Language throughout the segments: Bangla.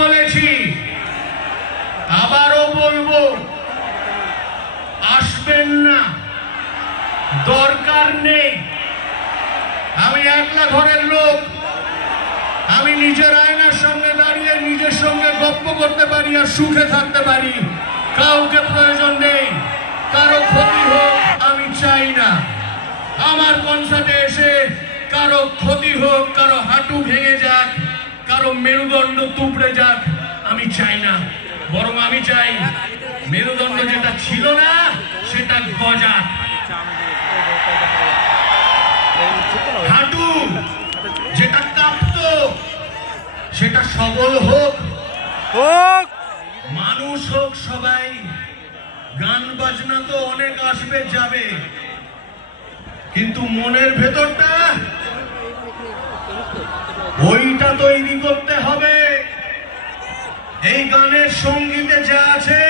বলেছি, আবারও বলবো, আসবেন না, দরকার নেই। আমি একলা ঘরের লোক, আমি নিজের আয়নার সামনে দাঁড়িয়ে নিজের সঙ্গে গপ্প করতে পারি আর সুখে থাকতে পারি। কাউকে প্রয়োজন নেই, কারো ক্ষতি হোক আমি চাই না। আমার কনসার্টে এসে কারো ক্ষতি হোক, কারো হাঁটু ভেঙে যাক, কারো মেরুদণ্ড তুবড়ে যাক, আমি চাই না। বরং আমি চাই মেরুদণ্ড যেটা ছিল না সেটা গজাক, হাঁটু যেটা কাঁপতো সেটা সবল হোক, মানুষ হোক সবাই। গান বাজনা তো অনেক আসবে যাবে, কিন্তু মনের ভেতরটা ওইটা তৈরি করতে হবে। এই গানের সঙ্গীতে যা আছে,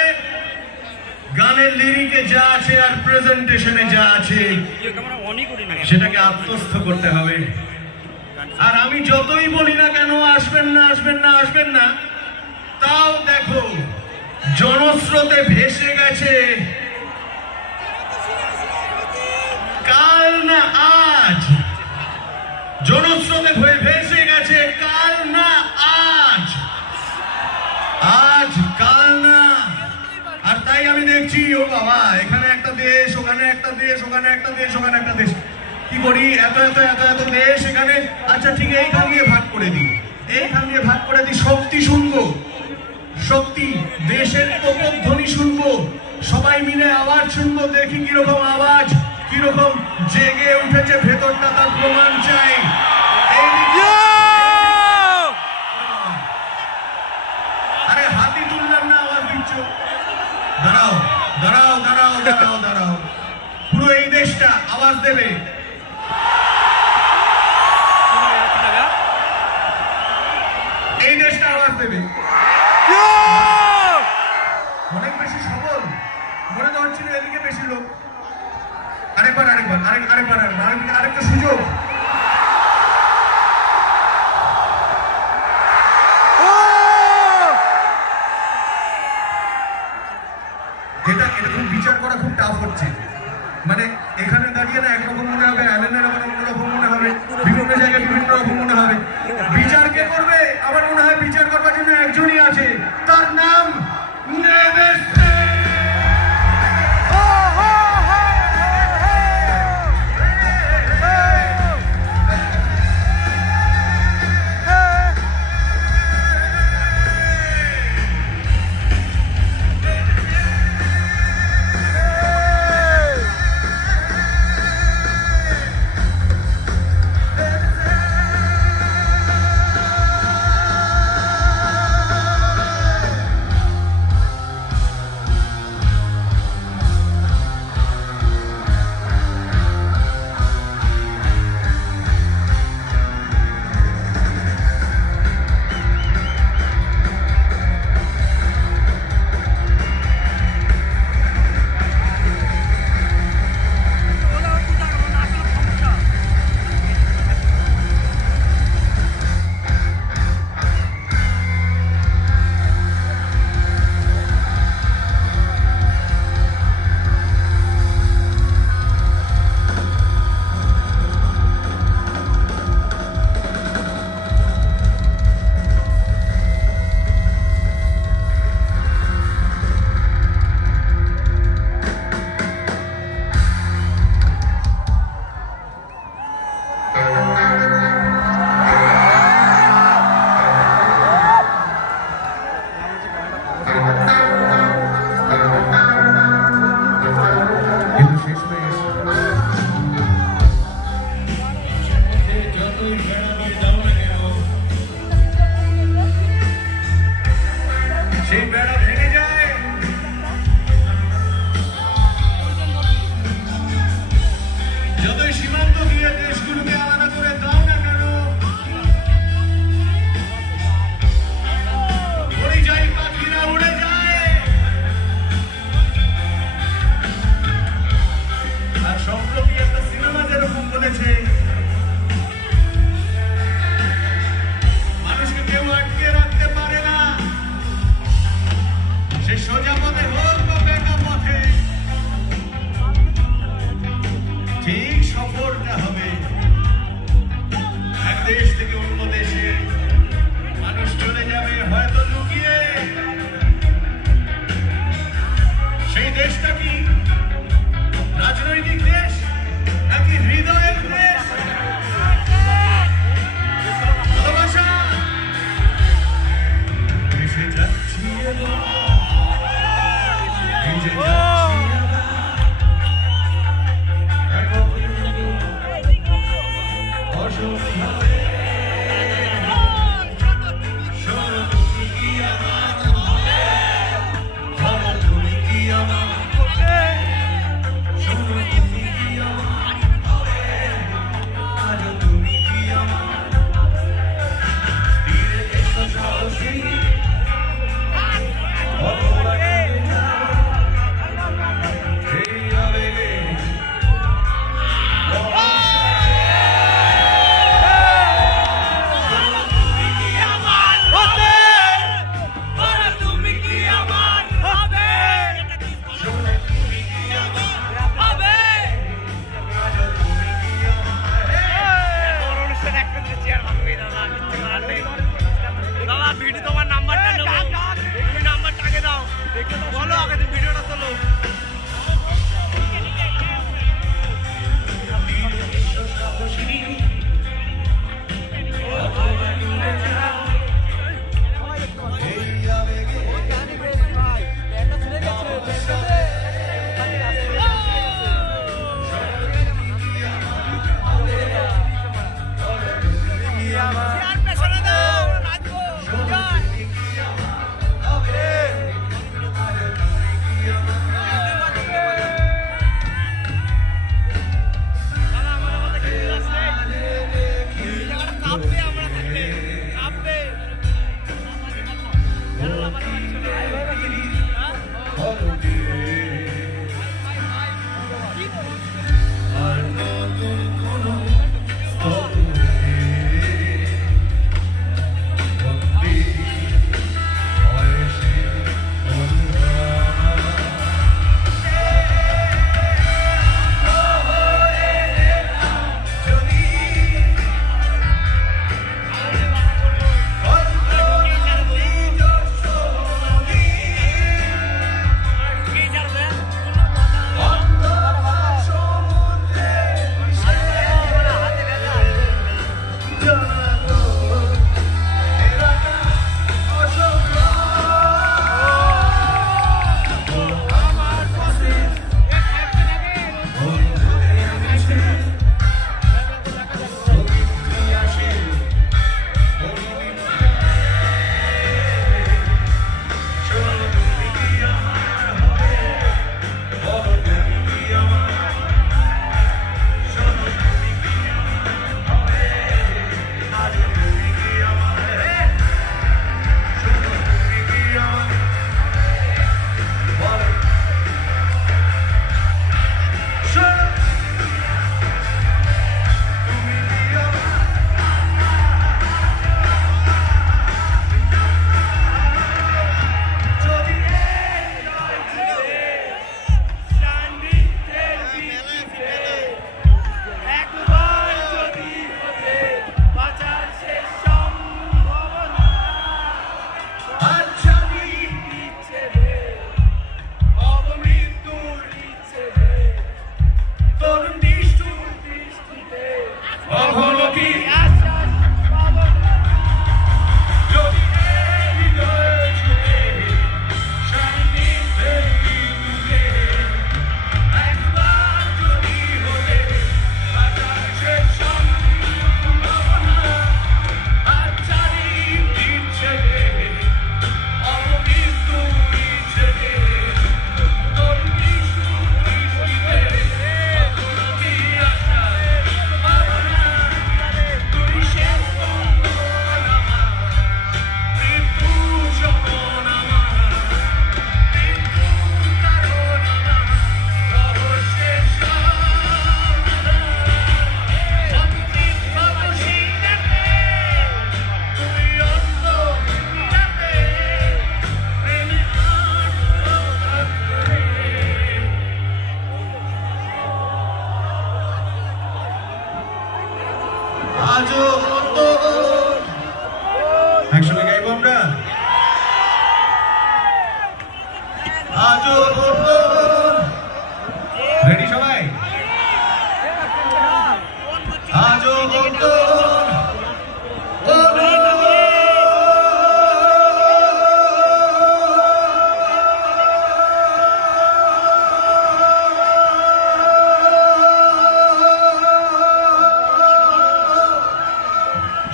গানের লিরিকে যা আছে আর প্রেজেন্টেশনে যা আছে সেটাকে আত্মস্থ করতে হবে। আর আমি যতই বলি না কেন আসবেন না আসবেন না আসবেন না, তাও দেখো জনস্রোতে ভেসে গেছে কাল না আজ, জনস্রোতে ভেসে গেছে কাল না আজ, আজ কাল না। আর তাই আমি দেখছি, ও বাবা, এখানে একটা দেশ, ওখানে একটা দেশ, ওখানে একটা দেশ, ওখানে একটা দেশ, কি করি এত এত এত এত দেশ এখানে। আচ্ছা ঠিক, এইখান দিয়ে ভাগ করে দিই, এইখান দিয়ে ভাগ করে দিই। শক্তি শুনবো, শক্তি, দেশের প্রতিধ্বনি শুনবো, সবাই মিলে আওয়াজ শুনবো, দেখি কিরকম আওয়াজ, কিরকম জেগে উঠেছে ভেতরটা, তার প্রমাণ চাই। আরে হাতি তুললাম না, আওয়াজ দিচ্ছ? দাঁড়াও দাঁড়াও দাঁড়াও দাঁড়াও দাঁড়াও, পুরো এই দেশটা আওয়াজ দেবে। এই দেশটা আওয়াজ দেবে। অনেক বেশি সবল মনে তো হচ্ছিল, এদিকে বেশি লোক। আরেকবার আরেকবার আরেকবার আরেকটা সুযোগ। এটা খুব বিচার করা খুব টাফ হচ্ছে। মানে এখানে দাঁড়িয়ে না একরকম মনে হবে, অ্যালেনের আবার অন্যরকম মনে হবে, বিভিন্ন জায়গায় বিভিন্ন রকম মনে হবে। বিচার কে করবে? আমার মনে হয় বিচার করবার জন্য একজনই আছে, তার নাম নেবেশ।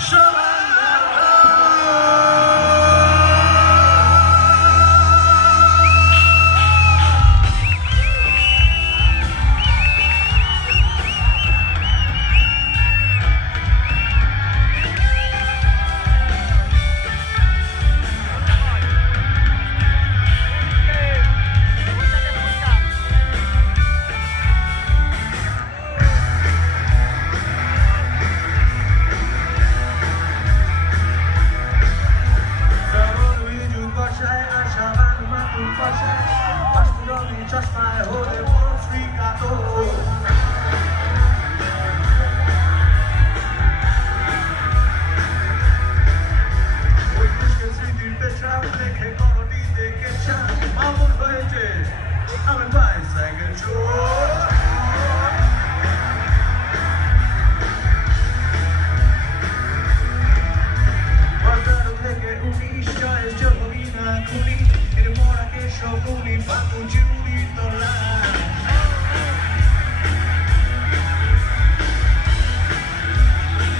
সবাই